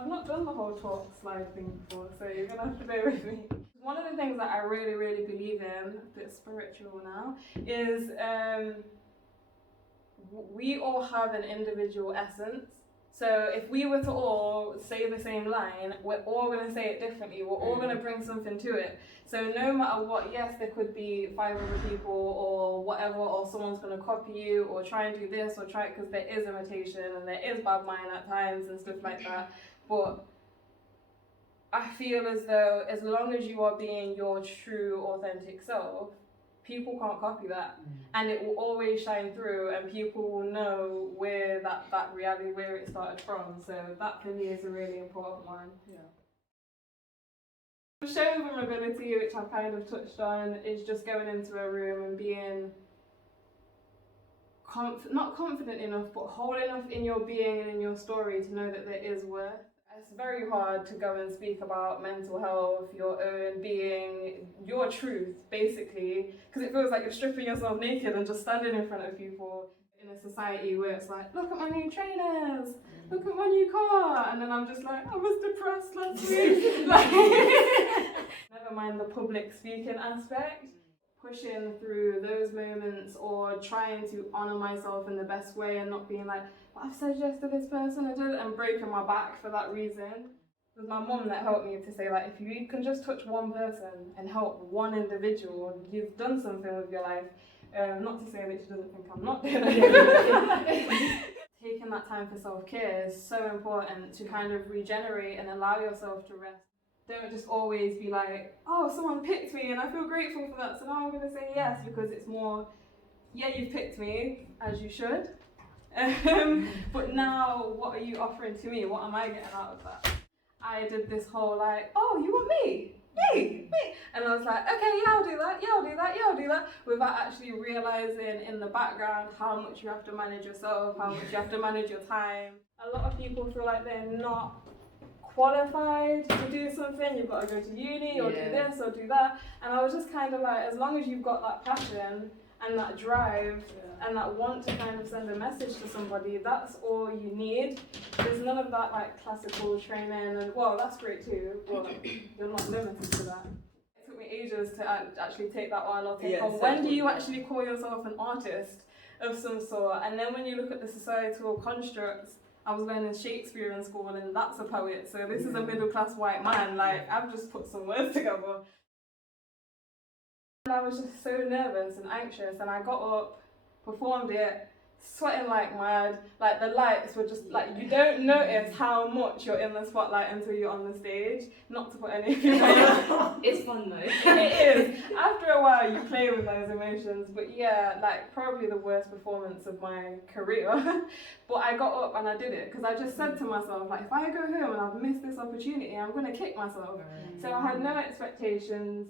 I've not done the whole talk slide thing before, so you're gonna have to bear with me. One of the things that I really, really believe in, a bit spiritual now, is we all have an individual essence. So if we were to all say the same line, we're all going to say it differently. We're all going to bring something to it. So no matter what, yes, there could be 5 other people or whatever, or someone's going to copy you or try and do this or try it, because there is imitation and there is bad mind at times and stuff like that. But I feel as though as long as you are being your true, authentic self, people can't copy that. And it will always shine through, and people will know where that reality, where it started from. So that for me is a really important one. Yeah. Showing vulnerability, which I've kind of touched on, is just going into a room and being not confident enough, but whole enough in your being and in your story to know that there is worth. It's very hard to go and speak about mental health, your own being, your truth, basically, because it feels like you're stripping yourself naked and just standing in front of people in a society where it's like, look at my new trainers, look at my new car, and then I'm just like, I was depressed last week. Never mind the public speaking aspect. Pushing through those moments or trying to honour myself in the best way and not being like, but I've said yes to this person, and breaking my back for that reason. It was my mum that helped me to say, like, if you can just touch one person and help one individual, you've done something with your life. Not to say that she doesn't think I'm not doing it. Taking that time for self-care is so important to kind of regenerate and allow yourself to rest. Don't just always be like, oh, someone picked me and I feel grateful for that, so now I'm going to say yes, because it's more, yeah, you've picked me, as you should, but now what are you offering to me? What am I getting out of that? I did this whole like, oh, you want me? Me. And I was like, okay, yeah, I'll do that, I'll do that, without actually realising in the background how much you have to manage yourself, how much you have to manage your time. A lot of people feel like they're not qualified to do something, you've got to go to uni or do this or do that, and I was just kind of like, as long as you've got that passion and that drive and that want to kind of send a message to somebody, that's all you need. There's none of that like classical training, and well, that's great too, but you're not limited to that. It took me ages to actually take that on or take on. When do you actually call yourself an artist of some sort? And then when you look at the societal constructs, I was learning Shakespeare in school, and that's a poet, so this is a middle-class white man, like, I've just put some words together. And I was just so nervous and anxious, and I got up, performed it, sweating like mad, like the lights were just, like, you don't notice how much you're in the spotlight until you're on the stage, not to put any of you on. It's fun though. It is. After a while you play with those emotions, but yeah, like probably the worst performance of my career. But I got up and I did it, because I just said to myself, like, if I go home and I've missed this opportunity, I'm going to kick myself. So I had no expectations.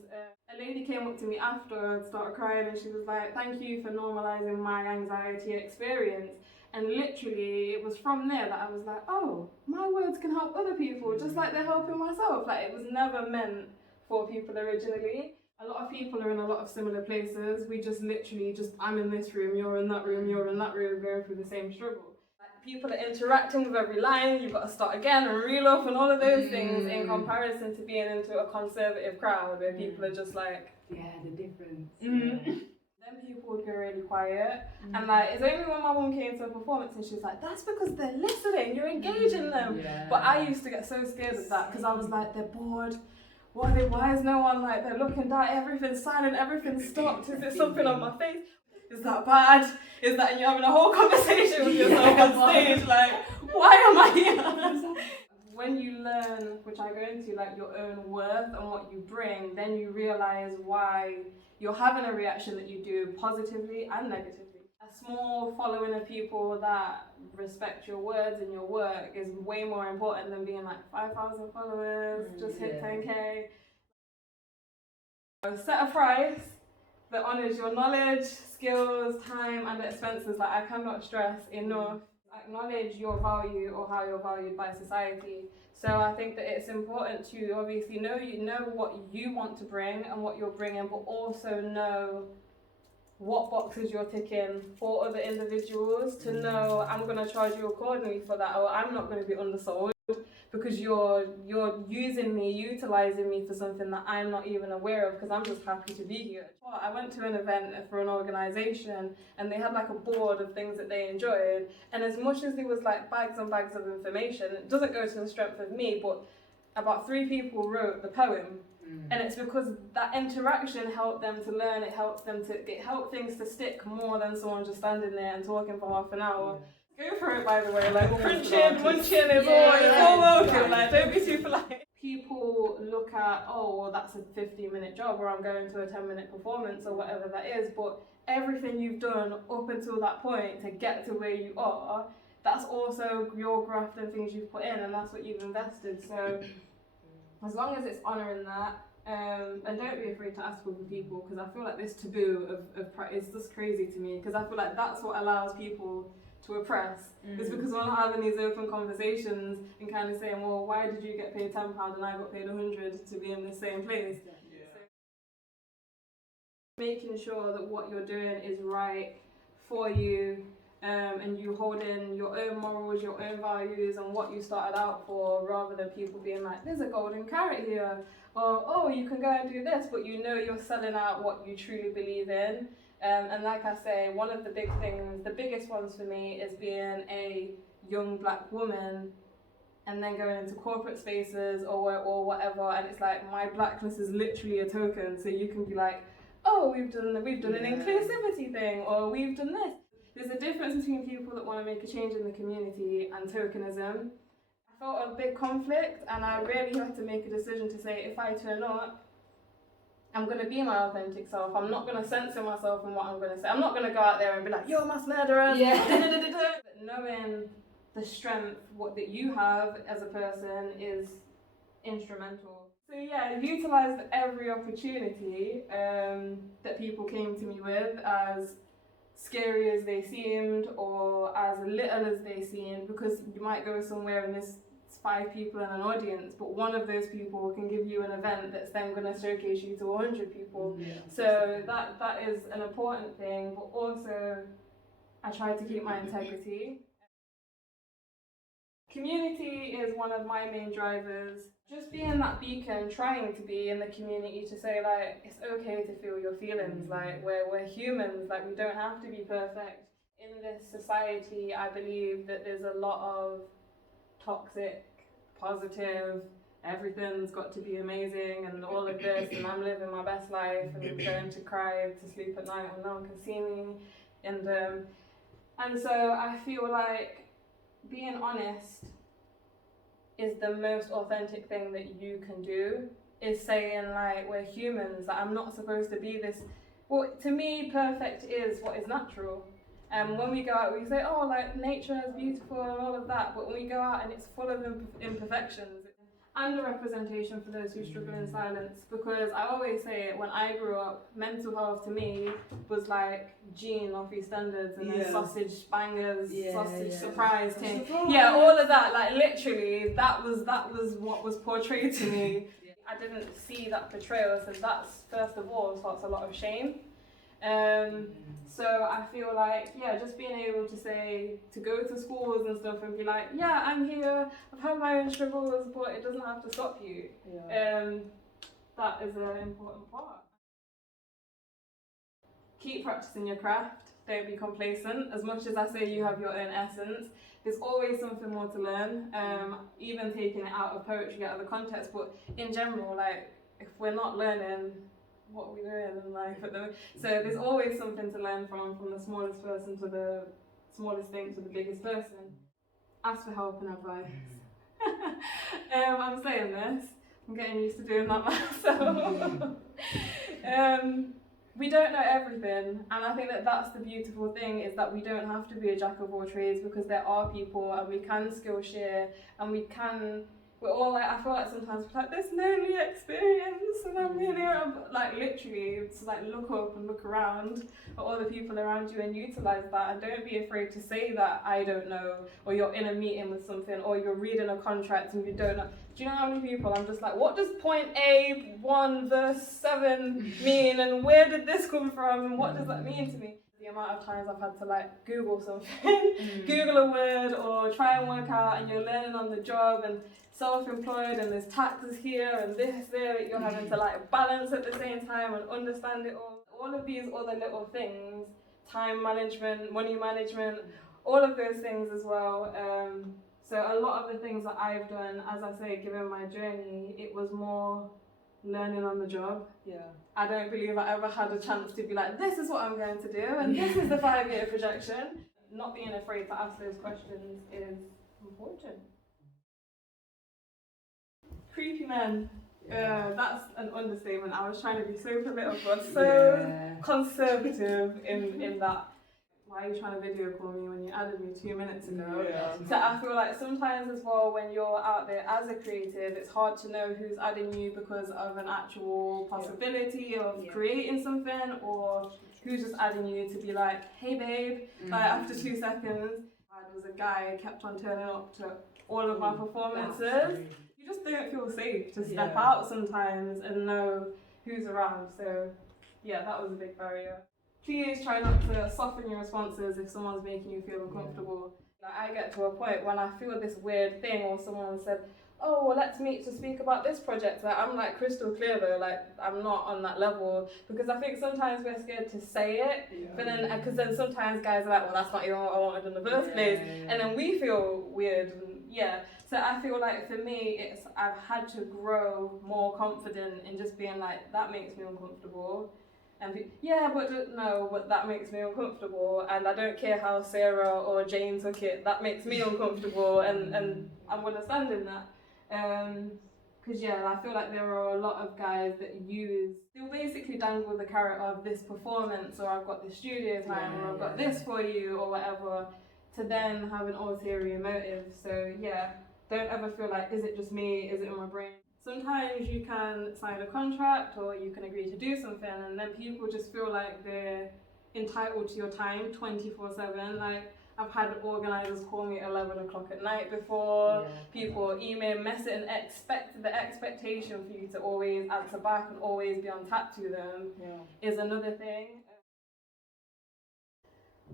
A lady came up to me after I'd started crying, and she was like, thank you for normalising my anxiety experience. And literally, it was from there that I was like, oh, my words can help other people, just like they're helping myself. Like, it was never meant for people originally. A lot of people are in a lot of similar places. We just literally I'm in this room, you're in that room, you're in that room, going through the same struggle. Like, people are interacting with every line, you've got to start again and reel off and all of those things, in comparison to being into a conservative crowd where people are just like, yeah, the difference. Then people would go really quiet, and like, it's only when my mum came to a performance and she was like, that's because they're listening, you're engaging them. But I used to get so scared of that, because I was like, they're bored. Why is no one, like, they're looking down, everything's silent, everything's stopped, is there something on my face? Is that bad? Is that you're having a whole conversation with yourself on stage, like, why am I here? When you learn, which I go into, like, your own worth and what you bring, then you realise why you're having a reaction that you do, positively and negatively. A small following of people that respect your words and your work is way more important than being like 5,000 followers, just hit 10k. Set a price that honours your knowledge, skills, time and expenses. Like, I cannot stress enough. Acknowledge your value or how you're valued by society. So I think that it's important to obviously know what you want to bring and what you're bringing, but also know what boxes you're ticking for other individuals, to know I'm going to charge you accordingly for that, or I'm not going to be undersold because you're using me, utilizing me for something that I'm not even aware of, because I'm just happy to be here. Well, I went to an event for an organization, and they had like a board of things that they enjoyed, and as much as there was like bags and bags of information, it doesn't go to the strength of me, but about 3 people wrote the poem. And it's because that interaction helped them to learn, it helped things to stick more than someone just standing there and talking for half an hour. Go for it, by the way, like crunching, munching is all welcome, like don't be too polite. People look at, oh, well that's a 15-minute job, or I'm going to a 10-minute performance, or whatever that is, but everything you've done up until that point to get to where you are, that's also your graft and things you've put in, and that's what you've invested. So as long as it's honouring that, and don't be afraid to ask other people, because I feel like this taboo of is just crazy to me, because I feel like that's what allows people to oppress. It's because we're not having these open conversations and kind of saying, well, why did you get paid £10 and I got paid 100 to be in the same place? Yeah. So, making sure that what you're doing is right for you, and you hold in your own morals, your own values, and what you started out for, rather than people being like, there's a golden carrot here, or oh, you can go and do this, but you know you're selling out what you truly believe in. And like I say, one of the big things, the biggest ones for me, is being a young black woman and then going into corporate spaces or whatever, and it's like my blackness is literally a token, so you can be like, oh, we've done an inclusivity thing, or we've done this. There's a difference between people that want to make a change in the community and tokenism. I felt a big conflict, and I really had to make a decision to say, if I turn up, I'm going to be my authentic self. I'm not going to censor myself in what I'm going to say. I'm not going to go out there and be like, you're mass murderer. Yeah. But knowing the strength that you have as a person is instrumental. So yeah, I utilised every opportunity that people came to me with, as scary as they seemed or as little as they seemed, because you might go somewhere and there's 5 people in an audience, but one of those people can give you an event that's then going to showcase you to 100 people. Yeah. So that is an important thing, but also I try to keep my integrity. Community is one of my main drivers. Just being that beacon, trying to be in the community to say, like, it's okay to feel your feelings, like we're humans, like we don't have to be perfect. In this society, I believe that there's a lot of toxic, positive, everything's got to be amazing and all of this, and I'm living my best life and going to cry to sleep at night when no one can see me. And so I feel like being honest is the most authentic thing that you can do, is saying, like, we're humans, that I'm not supposed to be this. Well, to me, perfect is what is natural. And when we go out, we say, oh, like, nature is beautiful and all of that, but when we go out and it's full of imperfections. And a representation for those who struggle in silence, because I always say it, when I grew up, mental health to me was like Jean off EastEnders, and then sausage bangers, sausage surprise thing. Yeah, all of that, like literally, that was what was portrayed to me. I didn't see that portrayal, so that's, first of all, starts a lot of shame. So I feel like, yeah, just being able to say, to go to schools and stuff and be like, yeah, I'm here, I've had my own struggles, but it doesn't have to stop you. Yeah. That is an important part. Keep practicing your craft, don't be complacent. As much as I say you have your own essence, there's always something more to learn, even taking it out of poetry, out of the context, but in general, like, if we're not learning, what are we doing in life at the moment? So there's always something to learn from the smallest person to the smallest thing to the biggest person. Ask for help and advice. I'm saying this, I'm getting used to doing that myself. We don't know everything, and I think that that's the beautiful thing, is that we don't have to be a jack of all trades, because there are people and we can skill share, and we're all like, I feel like sometimes we're like, this lonely experience, and I'm really, like, literally, it's like, look up and look around at all the people around you and utilize that, and don't be afraid to say that I don't know, or you're in a meeting with something, or you're reading a contract and you don't know. Do you know how many people I'm just like, what does point A 1 verse 7 mean, and where did this come from, and what does that mean to me? The amount of times I've had to like Google something, Google a word or try and work out, and you're learning on the job and self-employed and there's taxes here and this there that you're having to like balance at the same time and understand it all. All of these other little things, time management, money management, all of those things as well. So a lot of the things that I've done, as I say, given my journey, it was more learning on the job. Yeah. I don't believe I ever had a chance to be like, this is what I'm going to do, and this is the 5-year projection. Not being afraid to ask those questions is important. Creepy men. That's an understatement. I was trying to be so political, so conservative in that. Why are you trying to video call me when you added me 2 minutes ago? So I feel like sometimes as well, when you're out there as a creative, it's hard to know who's adding you because of an actual possibility of creating something, or who's just adding you to be like, hey babe, like after 2 seconds. There was a guy who kept on turning up to all of my performances. You just don't feel safe to step out sometimes and know who's around. So yeah, that was a big barrier. Please try not to soften your responses if someone's making you feel uncomfortable. Like, I get to a point when I feel this weird thing, or someone said, oh, well, let's meet to speak about this project. Like, I'm like crystal clear though, like I'm not on that level, because I think sometimes we're scared to say it, but then, because then sometimes guys are like, well, that's not even what I wanted in the first place, and then we feel weird, and so I feel like for me, I've had to grow more confident in just being like, that makes me uncomfortable. And but that makes me uncomfortable, and I don't care how Sarah or Jane took it, that makes me uncomfortable, and I'm going to stand in that. Because I feel like there are a lot of guys that they'll basically dangle the carrot of this performance, or I've got this studio time, or I've got this for you, or whatever, to then have an ulterior motive. So don't ever feel like, is it just me, is it in my brain? Sometimes you can sign a contract or you can agree to do something, and then people just feel like they're entitled to your time 24/7. Like, I've had organisers call me at 11 o'clock at night before, people email, message, and the expectation for you to always answer back and always be on tap to them is another thing.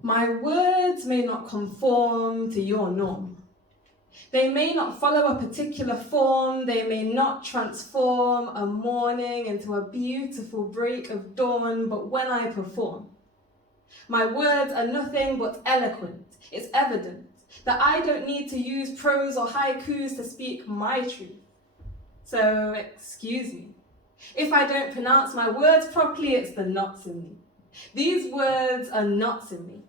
My words may not conform to your norm. They may not follow a particular form, they may not transform a morning into a beautiful break of dawn, but when I perform, my words are nothing but eloquent. It's evident that I don't need to use prose or haikus to speak my truth. So, excuse me. If I don't pronounce my words properly, it's the knots in me. These words are knots in me,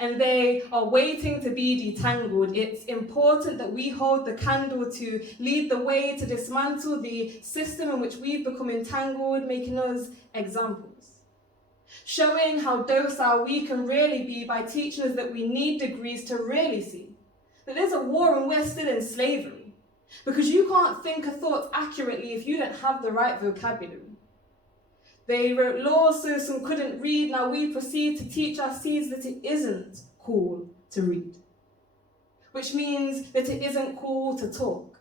and they are waiting to be detangled. It's important that we hold the candle to lead the way to dismantle the system in which we've become entangled, making us examples. Showing how docile we can really be by teaching us that we need degrees to really see that there's a war and we're still in slavery. Because you can't think a thought accurately if you don't have the right vocabulary. They wrote laws so some couldn't read. Now we proceed to teach our seeds that it isn't cool to read. Which means that it isn't cool to talk.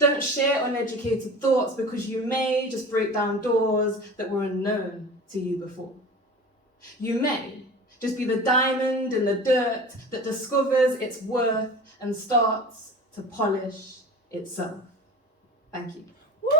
Don't share uneducated thoughts, because you may just break down doors that were unknown to you before. You may just be the diamond in the dirt that discovers its worth and starts to polish itself. Thank you. Woo!